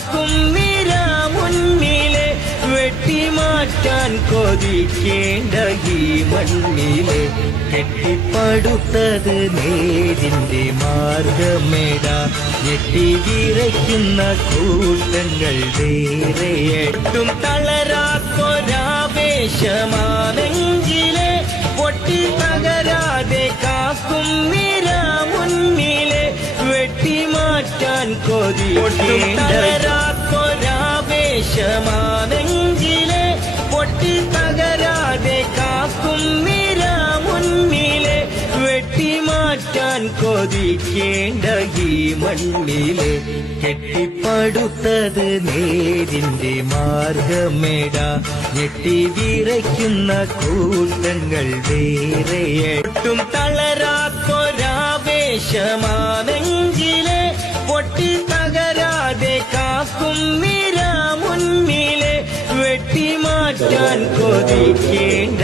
കാക്കുന്നിരാ മുന്നിലെ വെട്ടിമാറ്റാൻ കൊതിക്കേണ്ട ഈ മണ്ണിലെ കെട്ടിപ്പടുത്തത് നേരിന്റെ മാർഗമേടാ ഞെട്ടി വിറയ്ക്കുന്ന കൂട്ടങ്ങൾ വേറെയെട്ടും തളരാത്തൊരാവേശമാണെങ്കിലെ പൊട്ടി തകരാതെ കാക്കുന്നിരാ മുന്നിലെ വെട്ടിമാറ്റാൻ കൊതിക്കേണ്ട തളരാത്തൊരാവേശമാണെങ്കിലെ പൊട്ടി തകരാതെ കാക്കുന്നിരാ മുന്നിലെ വെട്ടിമാറ്റാൻ കൊതിക്കേണ്ട ഈ മണ്ണിലെ കെട്ടിപ്പടുത്തത് നേരിന്റെ മാർഗമേടാ ഞെട്ടി വിറയ്ക്കുന്ന കൂട്ടങ്ങൾ വേറെയൊട്ടും തളരാത്തൊരാവേശമാണെങ്കിലെ പൊട്ടി തകരാതെ കാക്കുന്നിരാ മുന്നിലെ വെട്ടിമാറ്റാൻ കൊതിക്കേണ്ട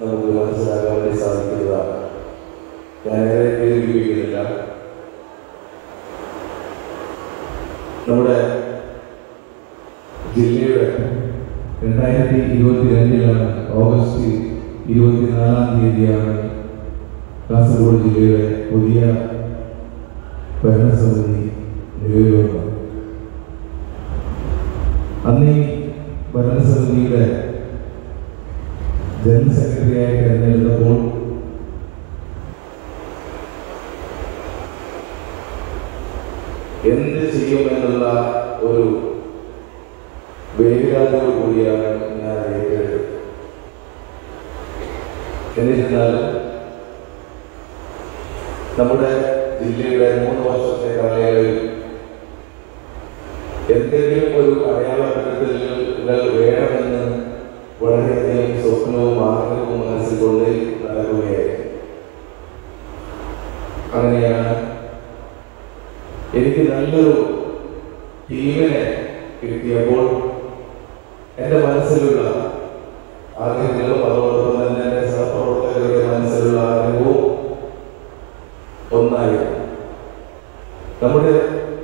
നമുക്ക് മനസ്സിലാക്കാൻ വേണ്ടി സാധിക്കുന്നതാണ്. നമ്മുടെ ജില്ലയുടെ 2022 ഓഗസ്റ്റ് 24 കാസർഗോഡ് ജില്ലയുടെ പുതിയ ഭരണസമിതി നിലവിൽ വന്നു. അന്ന് ഈ ഭരണസമിതിയുടെ ജനറൽ സെക്രട്ടറിയായി തെരഞ്ഞെടുത്തപ്പോൾ എന്ത് ചെയ്യുമെന്നുള്ള ഒരു വേദിരാജോട് കൂടിയാണ് ഞാൻ ഏറ്റെടുത്തത്. എന്നിരുന്നാലും നമ്മുടെ ജില്ലയുടെ 3 വർഷത്തെ കാലയളവിൽ എന്തെങ്കിലും ഒരു അടയാളപ്പെടുത്തലുകൾ വേണമെന്ന് വളരെയധികം സ്വപ്നവും ആഗ്രഹവും മനസ്സിൽ കൊണ്ട് നടക്കുകയായി. അങ്ങനെയാണ് എനിക്ക് നല്ലൊരു ടീമിനെ കിട്ടിയപ്പോൾ എൻ്റെ മനസ്സിലുള്ള ആഗ്രഹങ്ങളും അതോടൊപ്പം തന്നെ എൻ്റെ സഹപ്രവർത്തകരുടെ മനസ്സിലുള്ള ആഗ്രഹവും ഒന്നായിരുന്നു. നമ്മുടെ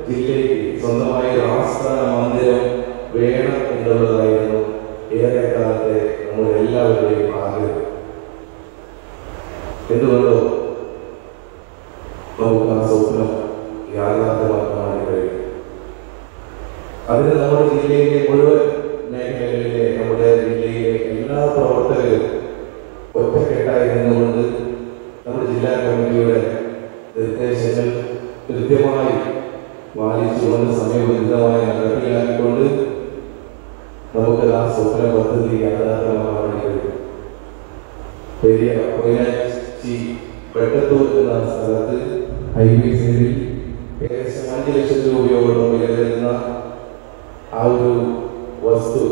ജില്ലയ്ക്ക് സ്വന്തമായി ഒരു ആസ്ഥാന മന്ദിരം വേണം എന്നുള്ളതായിരുന്നു ഏറെക്കാലത്തെ നമ്മൾ എല്ലാവരുടെയും ആഗ്രഹം. എന്തുകൊണ്ടോ നമുക്ക് ആ സ്വപ്നം യാഥാർത്ഥ്യമാക്കാൻ കഴിയും. അതിന് നമ്മുടെ ജില്ലയിലെ മുഴുവൻ മേഖലകളിലെ നമ്മുടെ ജില്ലയിലെ എല്ലാ പ്രവർത്തകരും ഒറ്റക്കെട്ടായി നിന്നുകൊണ്ട് നമ്മുടെ ജില്ലാ കമ്മിറ്റിയുടെ നിർദ്ദേശങ്ങൾ കൃത്യമായി പാലിച്ചുകൊണ്ട് സമയബന്ധിതമായി നടപ്പിലാക്കിക്കൊണ്ട് നമുക്ക് ആ സ്വപ്ന പദ്ധതി യാഥാർത്ഥ്യമാക്കാൻ കഴിയും. പെരിയ പെട്ടത്തൂർ എന്ന സ്ഥലത്ത് ഹൈവേ സൈഡിൽ ഏകദേശം 5 ലക്ഷം രൂപയോളം വില വരുന്ന ആ ഒരു വസ്തു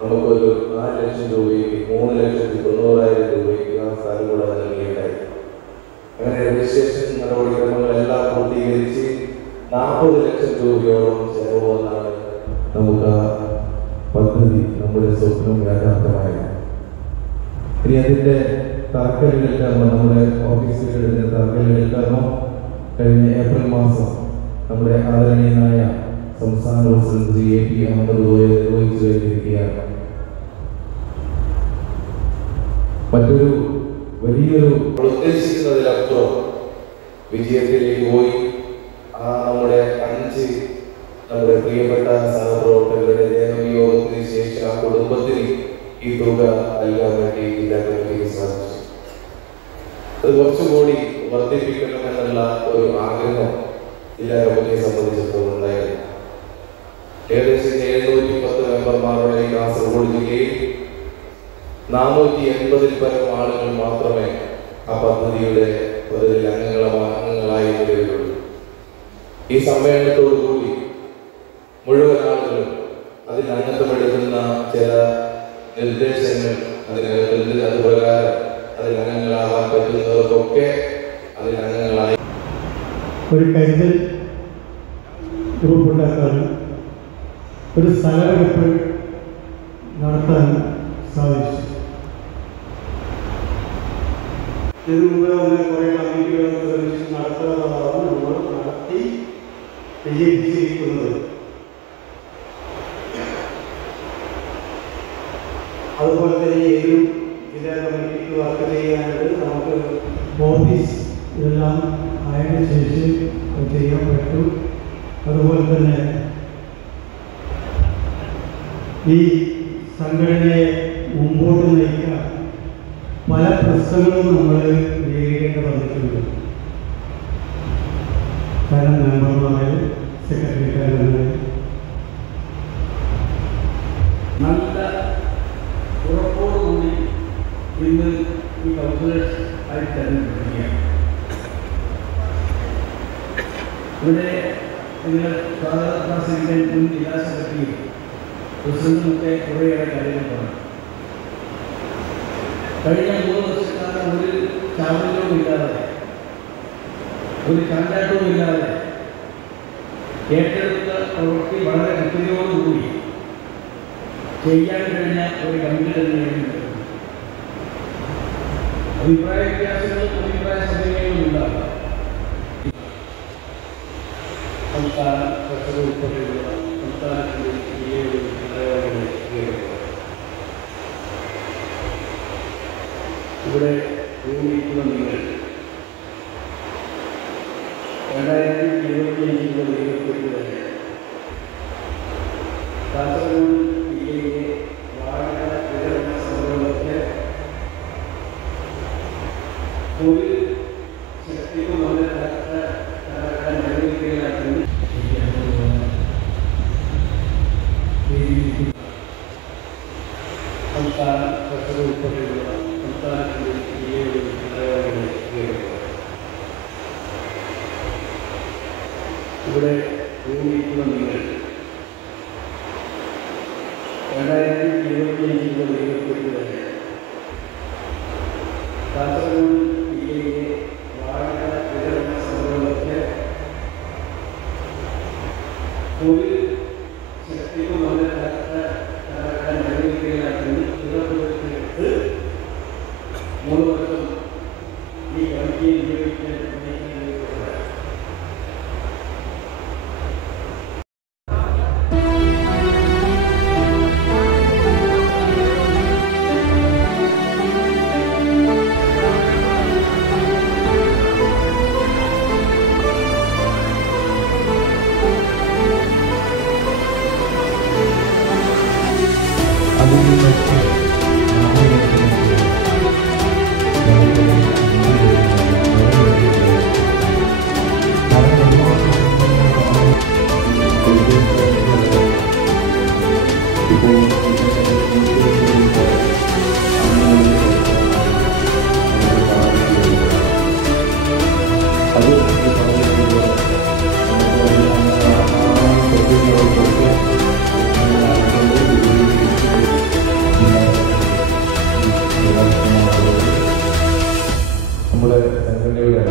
നമുക്കൊരു 4 ലക്ഷം രൂപയ്ക്ക് 3,90,000 രൂപയ്ക്ക് ആ സ്ഥലം കൂടെ നൽകിയിട്ടുണ്ടായി. അങ്ങനെ രജിസ്ട്രേഷൻ നടപടിക്രമങ്ങളെല്ലാം പൂർത്തീകരിച്ച് 40 ലക്ഷം രൂപയോളം ചെലവ് വന്നാണ് നമുക്ക് ആ പദ്ധതി നമ്മുടെ സ്വപ്നം യാഥാർത്ഥ്യമായി. ഇനി അതിൻ്റെ തറക്കല്ലിടൽക്കർമ്മം നമ്മുടെ ഓഫീസുകളിൽ തറക്കല്ലിടൽക്കർമ്മം കഴിഞ്ഞ ഏപ്രിൽ മാസം നമ്മുടെ ആദരണീയനായ സംസ്ഥാന പ്രസിഡന്റ് AP അഹമ്മദ് കോയ നിർവഹിച്ചു കഴിഞ്ഞിരിക്കുകയാണ്. മറ്റൊരു വലിയൊരു ഉദ്ദേശിക്കുന്നതിലപ്പുറം വിജയത്തിലേക്ക് പോയി നമ്മുടെ 5 നമ്മുടെ പ്രിയപ്പെട്ട സഹപ്രവർത്തകരുടെ ദേഹവിയോഗത്തിന് ശേഷം ആ കുടുംബത്തിന് ഈ തുക നൽകാൻ വേണ്ടി ജില്ലാ കമ്മിറ്റിക്ക് സാധിച്ചു. അത് കുറച്ചുകൂടി വർദ്ധിപ്പിക്കണമെന്നുള്ള ഒരു ആഗ്രഹം ജില്ലാ കമ്മിറ്റിയെ സംബന്ധിച്ചിടത്തോളം ഉണ്ടായിരുന്നു. ഏകദേശം 710 മെമ്പർമാരുടെ ഈ കാസർഗോഡ് ജില്ലയിൽ 480 പരം ആളുകൾ മാത്രമേ ആ പദ്ധതിയുടെ അംഗങ്ങളായി നിലവിലുള്ളൂ. ഈ സമ്മേളനത്തോടു കൂടി മുഴുവൻ ആളുകളും അതിൽ അംഗത്വമെടുക്കുന്ന ചില നിർദ്ദേശങ്ങൾ അതിനകത്തുണ്ട്. അതുപ്രകാരം അതിൽ അംഗങ്ങളാവാൻ പറ്റുന്നവർക്കൊക്കെ അതിൽ അംഗങ്ങളായി ഒരു കരുതൽ ഗ്രൂപ്പ് ഉണ്ടാക്കാനും ഒരു സ്ഥലമെടുപ്പ് നടത്താൻ സാധിച്ചു. ഇതിനു മുമ്പ് കുറേ കമ്മിറ്റികൾ നടത്താതെ നമ്മൾ നടത്തി വിജയിപ്പിച്ചിരിക്കുന്നത്. അതുപോലെ തന്നെ ഏതൊരു ജില്ലാ കമ്മിറ്റിക്ക് വർക്ക് ചെയ്യാനായിട്ട് നമുക്ക് ഓഫീസ് ഇതെല്ലാം അതിന് ശേഷി ചെയ്യാൻ പറ്റും. അതുപോലെ തന്നെ ഈ സംഘടനയെ മുമ്പോട്ട് നയിക്കാൻ പല പ്രശ്നങ്ങളും നമ്മൾ നേരിടേണ്ടി വന്നിട്ടുണ്ട്. കാരണം മെമ്പർമാരെ സെക്രട്ടറിക്കാരെ നല്ല ഉറപ്പോടുകൂടി ഇന്ന് ഈ കൗൺസിലേഴ്സ് ആയി തെരഞ്ഞെടുക്കുകയാണ്. ഇവിടെ നിങ്ങൾ സാധാരണ മുൻ ജില്ലാ സെക്രട്ടറി പ്രസിഡന്റുമൊക്കെ കുറേയേറെ കാര്യങ്ങൾ പറഞ്ഞു. കഴിഞ്ഞ 3 വർഷക്കാലം ഒരു ചാവല്യവും ഇല്ലാതെ ഒരു ചാഞ്ചാട്ടവും ഇല്ലാതെ ഏറ്റെടുത്ത പ്രവൃത്തി വളരെ കൃത്യതയോടുകൂടി ചെയ്യാൻ കഴിഞ്ഞ ഒരു കമ്മിറ്റി തന്നെയാണ്. അഭിപ്രായ വ്യത്യാസങ്ങളും അഭിപ്രായ സമയങ്ങളും ഉണ്ടാകും. സംസ്ഥാന സർക്കാർ ഉൾപ്പെടെയുള്ള സംസ്ഥാനത്തിൻ്റെ ഇവിടെ കൂടിയിട്ടുള്ള നിങ്ങൾ 2025 ദൈവപ്പെടുന്നത് കാസർഗോഡ് ജില്ലയിലെ വാഴ വിതരണ സംരംഭത്തെ ഒരു ശക്തിക്കും വളരെ നിർവഹിക്കുകയായിരുന്നു. സംസ്ഥാന സർക്കാർ ഉൾപ്പെടെയുള്ള സംസ്ഥാനത്തിൻ്റെ ഇവിടെ കൂടിയിട്ടുള്ള നിങ്ങൾ 2025 ദൈവപ്പെടുന്നത് കാസർഗോഡ് ജില്ലയിലെ വാഴ വിതരണ സംരംഭത്തെ ഒരു ശക്തിക്കും വളരെ നിർവഹിക്കുകയായിരുന്നു. 3 വർഷം ഈ കമ്മിറ്റിയെ നിയോഗിക്കാൻ നമ്മുടെ സംഘടനയുടെ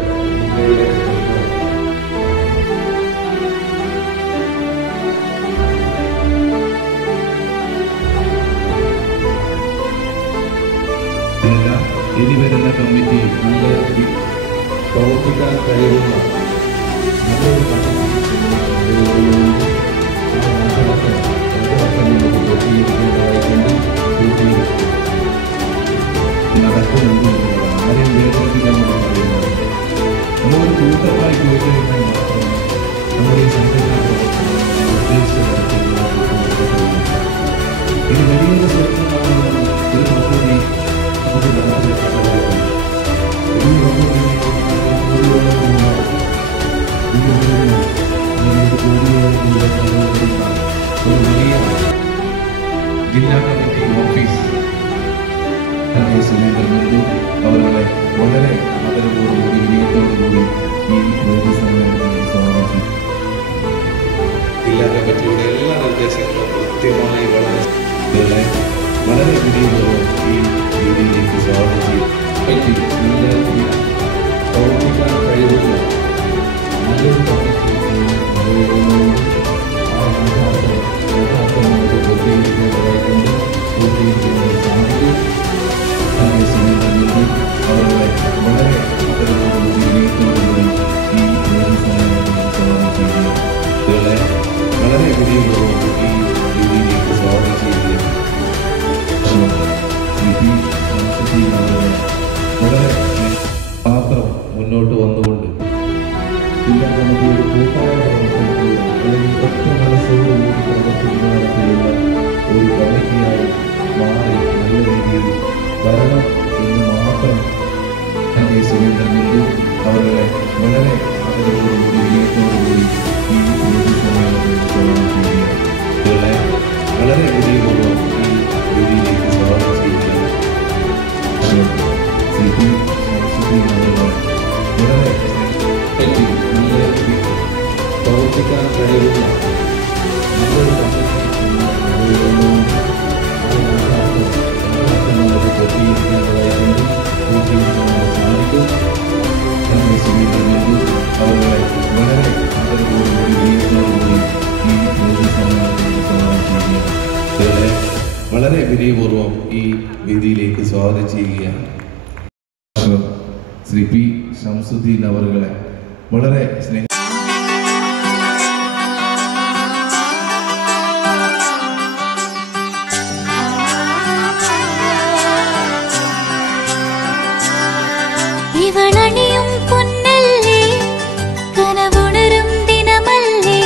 ഇനി വരുന്ന കമ്മിറ്റി നല്ല പ്രവർത്തിക്കാൻ കഴിയുന്ന നല്ലൊരു നടക്കുന്നുണ്ട്. ആരെയും വേദനിപ്പിക്കാൻ കഴിയുന്നത് നമ്മളൊരു കൂട്ടമായി പോയി കഴിഞ്ഞാൽ മാത്രമേ നമ്മുടെ ഈ സംഘടന ഉദ്ദേശിച്ച ഇത് വലിയൊരു സ്വപ്നമാണ്. ഒരു പദ്ധതി നമുക്ക് നടത്തിയ ജില്ലാ കമ്മിറ്റി ഓഫീസ് സമയത്ത് അവരുടെ വളരെ ആദരവോടുകൂടി വിനയത്തോടുകൂടി ഈ വേദി സമ്മേളനത്തിൽ സ്വാഗതം ചെയ്തു. ജില്ലാ കമ്മിറ്റിയുടെ എല്ലാ നിർദ്ദേശങ്ങളും കൃത്യമായി വളരെ വിനയപൂർവ്വം ഈ വേദിയിലേക്ക് സ്വാഗതം ചെയ്തു. പ്രവർത്തിക്കാൻ കഴിയുന്ന നല്ലൊരു കമ്മിറ്റി പൂർത്തീകരിക്കുന്നതിന് സാധിക്കും. സമയത്ത് അവരുടെ വളരെ ആദരവോടുകൂടി വിനയത്തോടുകൂടി ഈ വേദി സമ്മേളനത്തിൽ സ്വാഗതം ചെയ്യുന്നു. കഴിവുള്ള നല്ലൊരു നമുക്ക് കൊത്തിയിരിക്കേണ്ടതായിട്ടുണ്ട്. സാധിക്കും. അവരുടെ വളരെ ആദരവോടുകൂടി വിനയത്തോടുകൂടി ഈ സമ്മേളനത്തിൽ സ്വാഗതം ചെയ്യുകയാണ്. വളരെ വിനയപൂർവ്വം ഈ വേദിയിലേക്ക് സ്വാഗതം ചെയ്യുകയാണ്. ശ്രീ പി ശംസുദ്ദീൻ അവറുകളെ വളരെ സ്നേഹം ഇവളണിയും പൊന്നല്ലേ കനവുണരും ദിനമല്ലേ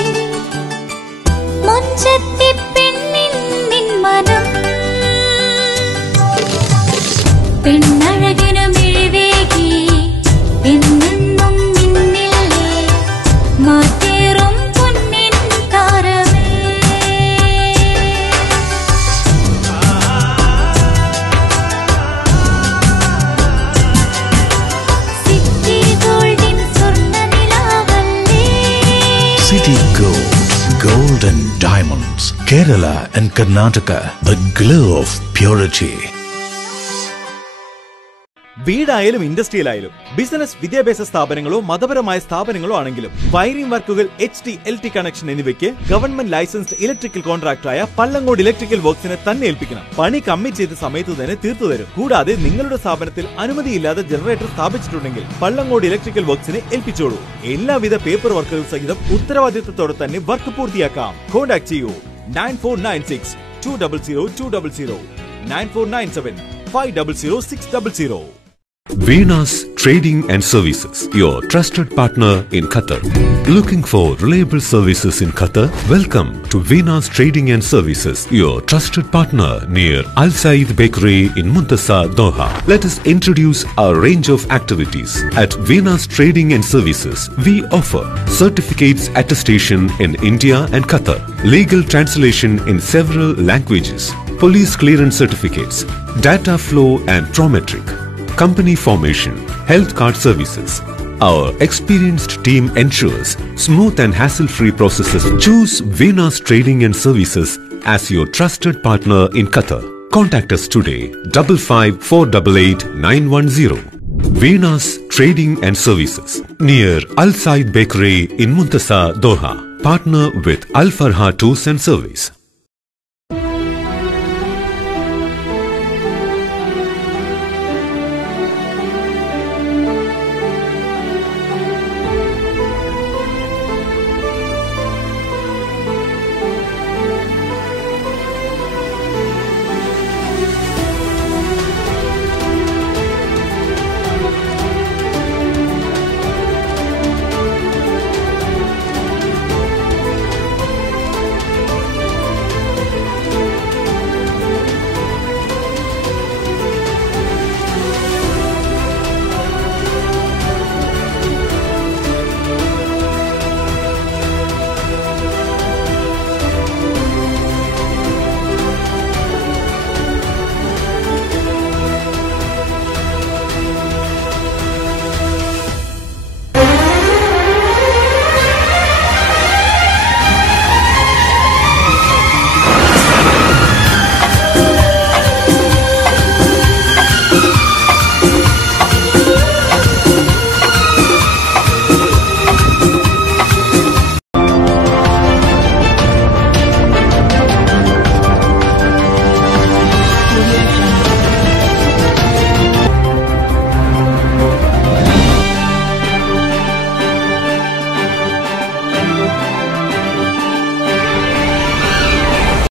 മുഞ്ചത്തി പെണ്ണിൻ നിൻ മനം പെണ്ണഴകിനു മിഴിവേകി എന്നെന്നും നിന്നില്ലേ മാറ്റേറും പൊന്നിൻ താരമേ City Gold and Diamonds, Kerala and Karnataka, the glow of purity. വീടായാലും ഇൻഡസ്ട്രിയിലായാലും ബിസിനസ് വിദ്യാഭ്യാസ സ്ഥാപനങ്ങളോ മതപരമായ സ്ഥാപനങ്ങളോ ആണെങ്കിലും വയറിംഗ് വർക്കുകൾ HT LT കണക്ഷൻ എന്നിവയ്ക്ക് ഗവൺമെന്റ് ലൈസൻസ്ഡ് ഇലക്ട്രിക്കൽ കോൺട്രാക്ടറായ പള്ളങ്ങോട് ഇലക്ട്രിക്കൽ വർക്സിനെ തന്നെ ഏൽപ്പിക്കണം. പണി കമ്മിറ്റ് ചെയ്ത സമയത്ത് തന്നെ തീർത്തു തരും. കൂടാതെ നിങ്ങളുടെ സ്ഥാപനത്തിൽ അനുമതിയില്ലാതെ ജനറേറ്റർ സ്ഥാപിച്ചിട്ടുണ്ടെങ്കിൽ പള്ളങ്ങോട് ഇലക്ട്രിക്കൽ വർക്സിനെ ഏൽപ്പിച്ചോളൂ. എല്ലാവിധ പേപ്പർ വർക്കുകൾ സഹിതം ഉത്തരവാദിത്തത്തോടെ തന്നെ വർക്ക് പൂർത്തിയാക്കാം. കോൺടാക്ട് ചെയ്യൂ 9496 200 200 9497 500 600. Venus Trading and Services, your trusted partner in Qatar. Looking for reliable services in Qatar? Welcome to Venus Trading and Services, your trusted partner near Al Said Bakery in Muntasa, Doha. Let us introduce our range of activities. At Venus Trading and Services, we offer certificates attestation in India and Qatar, legal translation in several languages, police clearance certificates, data flow and prometric, company formation, health card services. Our experienced team ensures smooth and hassle-free processes. Choose Venus Trading and Services as your trusted partner in Qatar. Contact us today 55 488 910. Venus Trading and Services near Al Said Bakery in Muntasa, Doha. Partner with Al Farha Tours and Service.